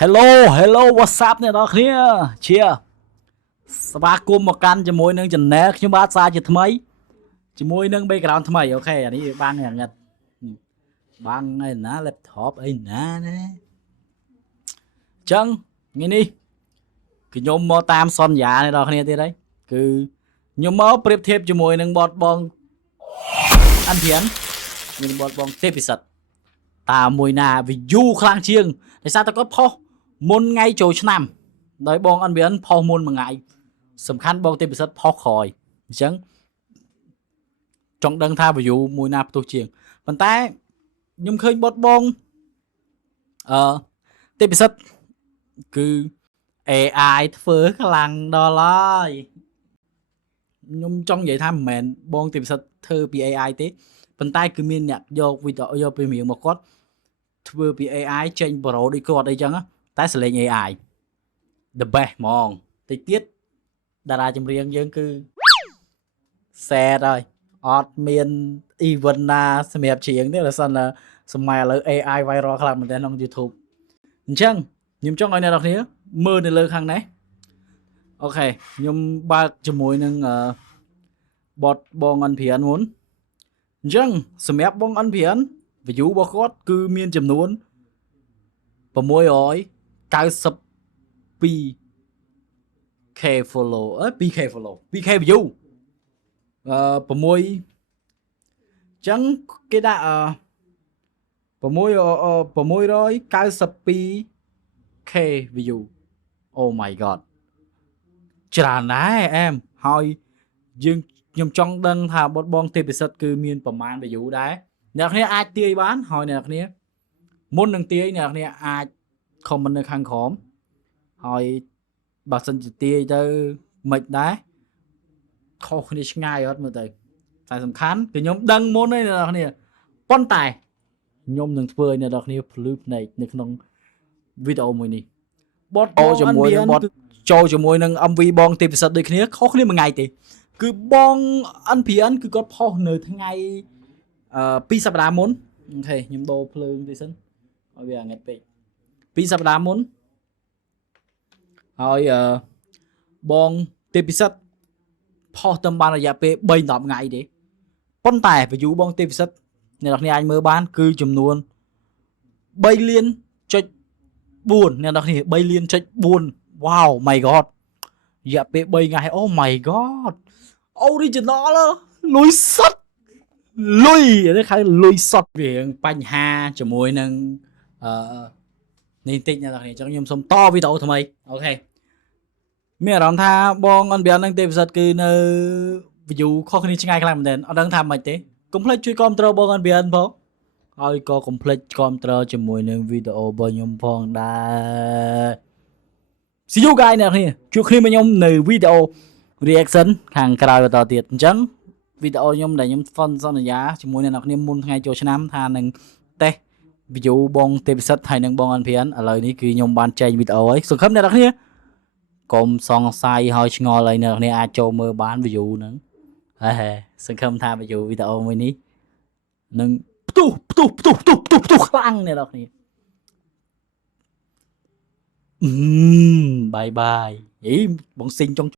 Hello Hello What's up អ្នកនរគ្នាជាស្វាគមន៍មកកាន់ជាមួយនឹង channel ខ្ញុំបាទសារជាថ្មីជាមួយនឹង background ថ្មីអូខេអានេះបាំងយ៉ាងងឹតបាំងឯណា laptop អីណាណាអញ្ចឹងថ្ងៃនេះគឺខ្ញុំមកតាមសន្យាអ្នកនរគ្នាទៀតហើយគឺខ្ញុំមកប្រៀបធៀបជាមួយនឹងបតបងអានធានមានបតបងទេពិសិដ្ឋតាមួយណា view ខ្លាំងជាងដោយសារតែគាត់ផុសមុនថ្ងៃចូលឆ្នាំដោយបងអនវានផុសមុនមួយថ្ងៃសំខាន់បងទេពិសិដ្ឋផុសក្រោយអញ្ចឹងចង់ដឹងថា view មួយណាផ្ទុះជាងប៉ុន្តែខ្ញុំឃើញបតបងទេពិសិដ្ឋគឺ AI ធ្វើខ្លាំងដល់ហើយខ្ញុំចង់និយាយថាមិនមែនបងទេពិសិដ្ឋធ្វើពី AI ទេប៉ុន្តែគឺមានអ្នកយកវីដេអូយកពីរៀងមកគាត់ធ្វើពី AI ចេញប្រូដូចគាត់អីចឹងតែសលេង AI the best ហ្មងតិចទៀតតារាចម្រៀងយើងគឺ sad ហើយអត់មាន event ណាសម្រាប់ច្រៀងទេដោយសារតែសម័យឥឡូវ AI viral ខ្លាំងមែនទែនក្នុង YouTube អញ្ចឹងខ្ញុំចង់ឲ្យអ្នកនរគ្នាមើលនៅលើខាងនេះអូខេខ្ញុំបើកជាមួយនឹងបតបងអនព្រានមុនអញ្ចឹងសម្រាប់បងអនព្រាន view របស់គាត់គឺមានចំនួន692k follow 2k follow 2k view 6អញ្ចឹងគេដាក់692k view oh my god ច្រើនណាស់អែមហើយយើងខ្ញុំចង់ដឹងថាបតបងទេពិសិដ្ឋគឺមានប្រមាណ view ដែរអ្នកគ្នាអាចទាយបានហើយអ្នកគ្នាមុននឹងទាយអ្នកគ្នាអាច comment នៅខាងក្រោមហើយបើសិនជាទាយទៅមិនដែរខុសគ្នាឆ្ងាយអត់មើលទៅតែសំខាន់គឺខ្ញុំដឹងមុនទេអ្នកគ្នាប៉ុន្តែខ្ញុំនឹងធ្វើឲ្យអ្នកគ្នាភ្លឺភ្នែកនៅក្នុងវីដេអូមួយនេះបតចូលជាមួយនឹងបតចូលជាមួយនឹង MV បងទេពិសិដ្ឋដូចគ្នាខុសគ្នាមួយថ្ងៃទេគឺបង NPN គឺគាត់ផុសនៅថ្ងៃ2សប្តាហ៍មុនអូខេខ្ញុំដូរភ្លើងតិចសិនឲ្យវាងឹតពេក2សប្តាហ៍មុនហើយបងទេពិសិដ្ឋផុសតាមបានរយៈពេល3-10ថ្ងៃទេប៉ុន្តែ view បងទេពិសិដ្ឋអ្នកនរគ្នាអាចមើលបានគឺចំនួន3លានចុច4អ្នកនរគ្នា3លានចុច4 wow my god រយៈពេល3ថ្ងៃ oh my god original លុយសុទ្ធលុយនេះហៅលុយសុទ្ធវាបញ្ហាជាមួយនឹងនេះតិចអ្នកនរគ្នាអញ្ចឹងខ្ញុំសូមតវីដេអូថ្មីអូខេមានអារម្មណ៍ថាបងអនបៀននឹងទេពិសិដ្ឋគឺនៅ view ខុសគ្នាឆ្ងាយខ្លាំងមែនទែនអត់ដឹងថាម៉េចទេកុំភ្លេចជួយគាំទ្របងអនបៀនផងហើយក៏កុំភ្លេចគាំទ្រជាមួយនឹងវីដេអូរបស់ខ្ញុំផងដែរ See you guys អ្នកគ្នាជួបគ្នាមកខ្ញុំនៅវីដេអូ reaction ខាងក្រោយបន្តទៀតអញ្ចឹងវីដេអូខ្ញុំដែលខ្ញុំសន្យាជាមួយអ្នកគ្នាមុនថ្ងៃចូលឆ្នាំថានឹងតេស្ត view បងទេពិសិដ្ឋហើយនឹងបងអនព្រានឥឡូវនេះគឺខ្ញុំបានចែកវីដេអូហើយសង្ឃឹមអ្នកគ្នាកុំសង្ស័យហើយឆ្ងល់អីអ្នកគ្នាអាចចូលមើលបាន view ហ្នឹងហើយសង្ឃឹមថា view វីដេអូមួយនេះនឹងផ្ទុះខ្លាំងអ្នកគ្នាបាយបាយអីបងស៊ីងចុង